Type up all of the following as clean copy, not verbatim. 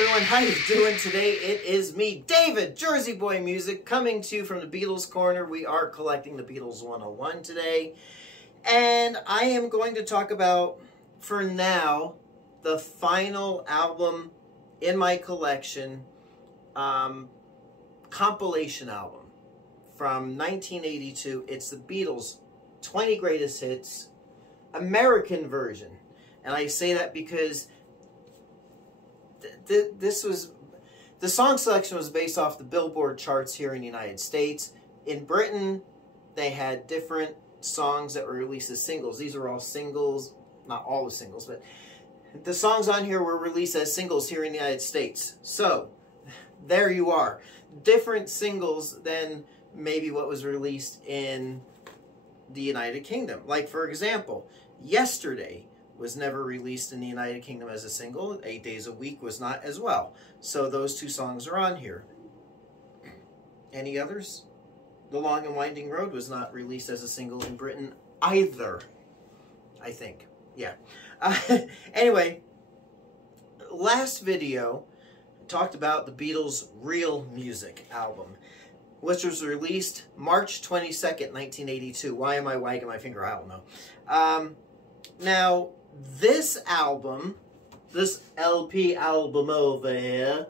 everyone, how you doing today? It is me, David, Jersey Boy Music, coming to you from the Beatles Corner. We are collecting the Beatles 101 today. And I am going to talk about, for now, the final album in my collection, compilation album from 1982. It's the Beatles 20 Greatest Hits, American version. And I say that because the song selection was based off the Billboard charts here in the United States. In Britain, they had different songs that were released as singles. These are all singles, not all the singles, but the songs on here were released as singles here in the United States. So, there you are. Different singles than maybe what was released in the United Kingdom. Like, for example, Yesterday was never released in the United Kingdom as a single. 8 Days a Week was not as well. So those two songs are on here. Any others? The Long and Winding Road was not released as a single in Britain either, I think. Yeah. Anyway, last video talked about the Beatles' Real Music album, which was released March 22nd, 1982. Why am I wagging my finger? I don't know. Now, this album, this LP album over here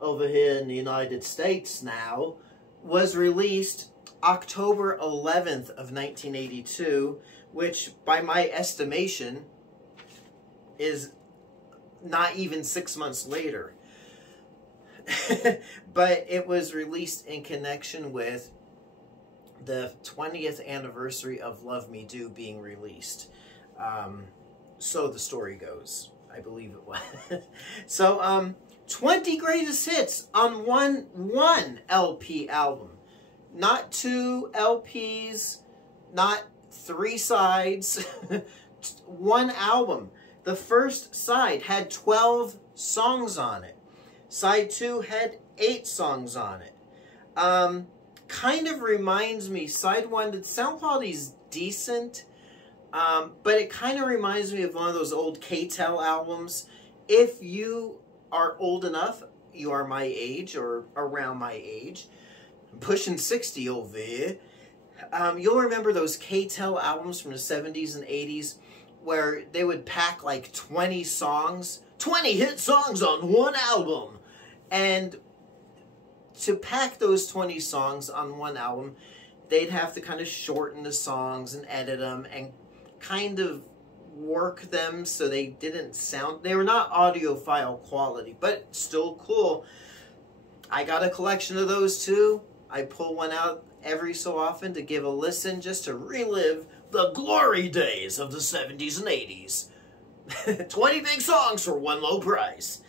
in the United States now, was released October 11th of 1982, which by my estimation is not even 6 months later. But it was released in connection with the 20th anniversary of Love Me Do being released. So the story goes. I believe it was. So, 20 greatest hits on one LP album. Not 2 LPs, not 3 sides. One album. The first side had 12 songs on it. Side 2 had 8 songs on it. Kind of reminds me, side 1, the sound quality is decent. But it kind of reminds me of one of those old K-Tel albums. If you are old enough, you are my age or around my age, I'm pushing 60 over here, you'll remember those K-Tel albums from the 70s and 80s where they would pack like 20 songs, 20 hit songs on one album. And to pack those 20 songs on one album, they'd have to kind of shorten the songs and edit them and kind of work them so they didn't sound, they were not audiophile quality, but still cool. I got a collection of those too. I pull one out every so often to give a listen, just to relive the glory days of the 70s and 80s. 20 big songs for one low price.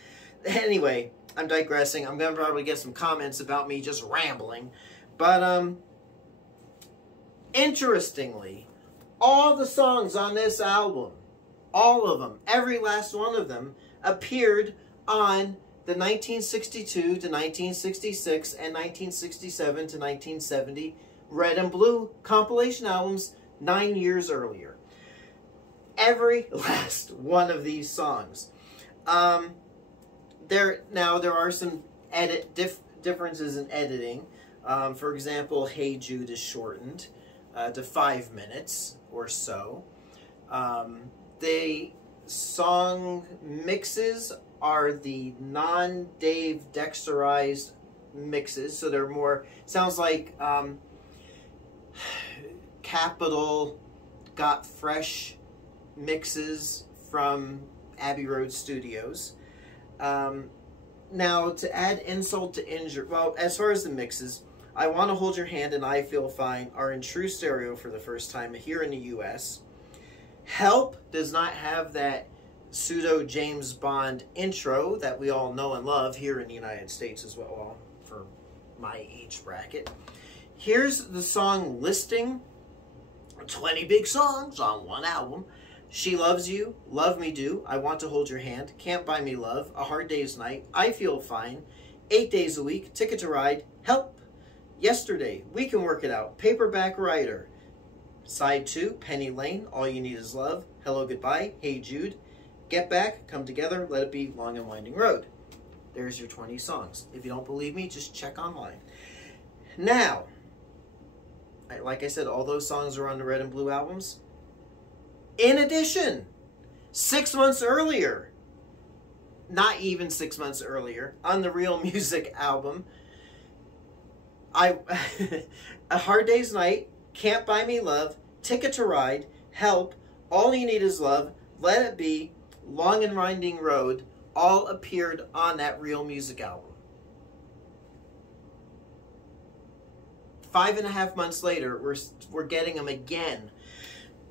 Anyway, I'm digressing. I'm going to probably get some comments about me just rambling. But, interestingly, all the songs on this album, all of them, every last one of them, appeared on the 1962 to 1966 and 1967 to 1970 Red and Blue compilation albums 9 years earlier. Every last one of these songs. There are some differences in editing. For example, Hey Jude is shortened to 5 minutes or so. The song mixes are the non-Dave Dexterized mixes, so they're more, sounds like Capitol got fresh mixes from Abbey Road Studios. Now, to add insult to injury, well, as far as the mixes, I Want to Hold Your Hand and I Feel Fine are in true stereo for the first time here in the U.S. Help does not have that pseudo James Bond intro that we all know and love here in the United States as well, for my age bracket. Here's the song listing. 20 big songs on one album. She Loves You, Love Me Do, I Want to Hold Your Hand, Can't Buy Me Love, A Hard Day's Night, I Feel Fine, 8 Days a Week, Ticket to Ride, Help, Yesterday, We Can Work It Out, Paperback Writer, Side 2, Penny Lane, All You Need Is Love, Hello Goodbye, Hey Jude, Get Back, Come Together, Let It Be, Long and Winding Road. There's your 20 songs. If you don't believe me, just check online. Now, like I said, all those songs are on the Red and Blue albums. In addition, 6 months earlier, not even 6 months earlier, on the Real Music album, A Hard Day's Night, Can't Buy Me Love, Ticket to Ride, Help, All You Need Is Love, Let It Be, Long and Winding Road, all appeared on that Real Music album. 5.5 months later, we're getting them again.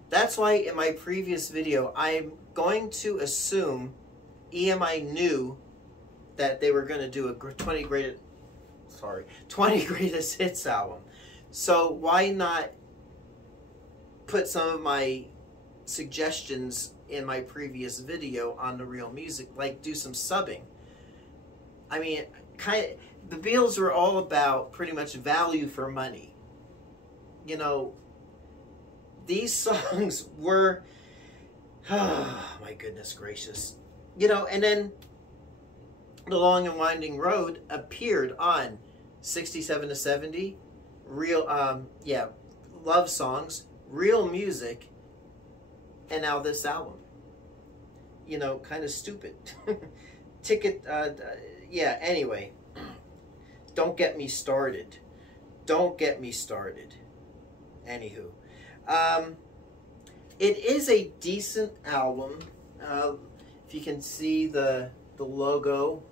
That's why in my previous video, I'm going to assume EMI knew that they were going to do a 20 greatest hits album. So why not put some of my suggestions in my previous video on the Real Music, like do some subbing. I mean, the Beatles were all about pretty much value for money. You know, these songs were, oh my goodness gracious. You know, and then The Long and Winding Road appeared on 67 to 70, Love Songs, Real Music, and now this album. You know, kind of stupid. Anyway. Don't get me started. Don't get me started. Anywho. It is a decent album. If you can see the logo,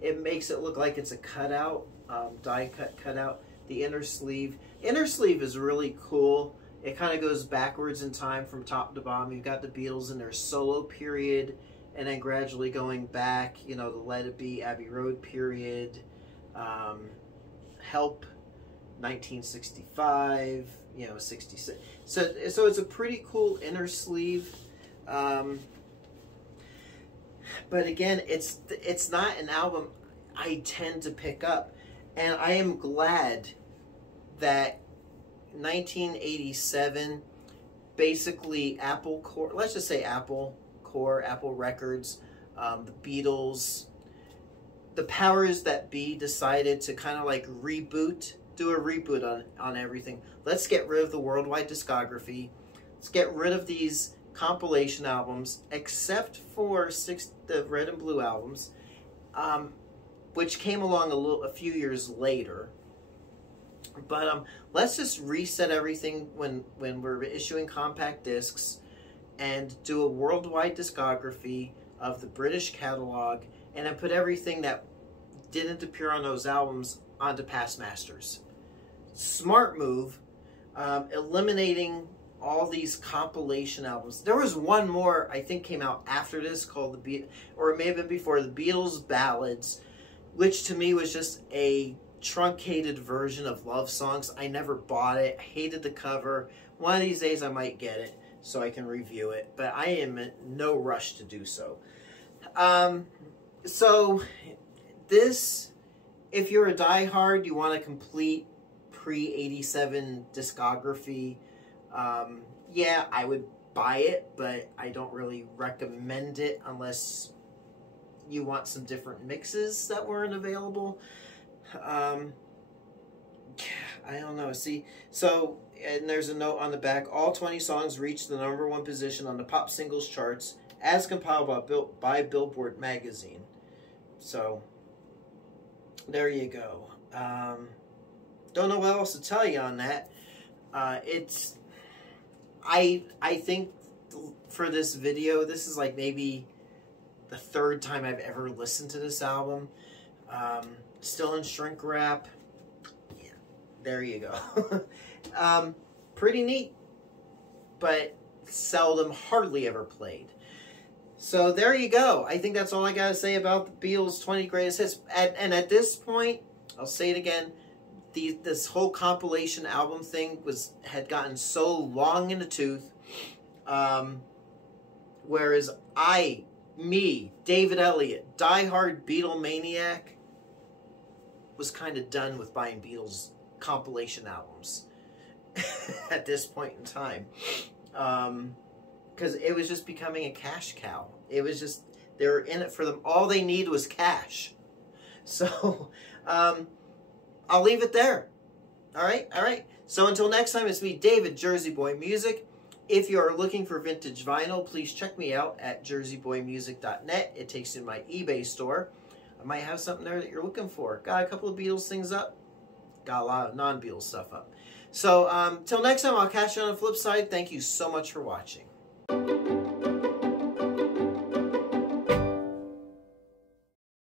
it makes it look like it's a cutout, die cut cutout. The inner sleeve is really cool. It kind of goes backwards in time from top to bottom. You've got the Beatles in their solo period, and then gradually going back, you know, the Let It Be, Abbey Road period, Help, 1965, you know, 66. So it's a pretty cool inner sleeve. But again, it's not an album I tend to pick up. And I am glad that 1987, basically Apple Corps, let's just say Apple Corps, Apple Records, the Beatles, the powers that be decided to kind of like do a reboot on everything. Let's get rid of the worldwide discography. Let's get rid of these compilation albums, except for the Red and Blue albums, which came along a few years later. But let's just reset everything when we're issuing compact discs, and do a worldwide discography of the British catalog, and then put everything that didn't appear on those albums onto past masters. Smart move, eliminating all these compilation albums. There was one more, I think, came out after this called or it may have been before, the Beatles Ballads, which to me was just a truncated version of Love Songs. I never bought it. I hated the cover. One of these days I might get it so I can review it, but I am in no rush to do so. So this, if you're a diehard, you want a complete pre-87 discography, yeah, I would buy it, but I don't really recommend it unless you want some different mixes that weren't available. I don't know. See, so, and there's a note on the back. All 20 songs reached the #1 position on the pop singles charts as compiled by Billboard magazine. So, there you go. Don't know what else to tell you on that. I think for this video, this is like maybe the 3rd time I've ever listened to this album. Still in shrink wrap. Yeah, there you go. Pretty neat, but seldom, hardly ever played. So there you go. I think that's all I got to say about the Beatles' 20 greatest hits. And at this point, I'll say it again, this whole compilation album thing had gotten so long in the tooth. Whereas me, David Elliott, diehard Beatlemaniac, was kind of done with buying Beatles compilation albums at this point in time. Because it was just becoming a cash cow. It was just, they were in it for them. All they need was cash. So, I'll leave it there. All right, all right. So until next time, it's me, David, Jersey Boy Music. If you are looking for vintage vinyl, please check me out at jerseyboymusic.net. It takes you to my eBay store. I might have something there that you're looking for. Got a couple of Beatles things up. Got a lot of non-Beatles stuff up. So, till next time, I'll catch you on the flip side. Thank you so much for watching.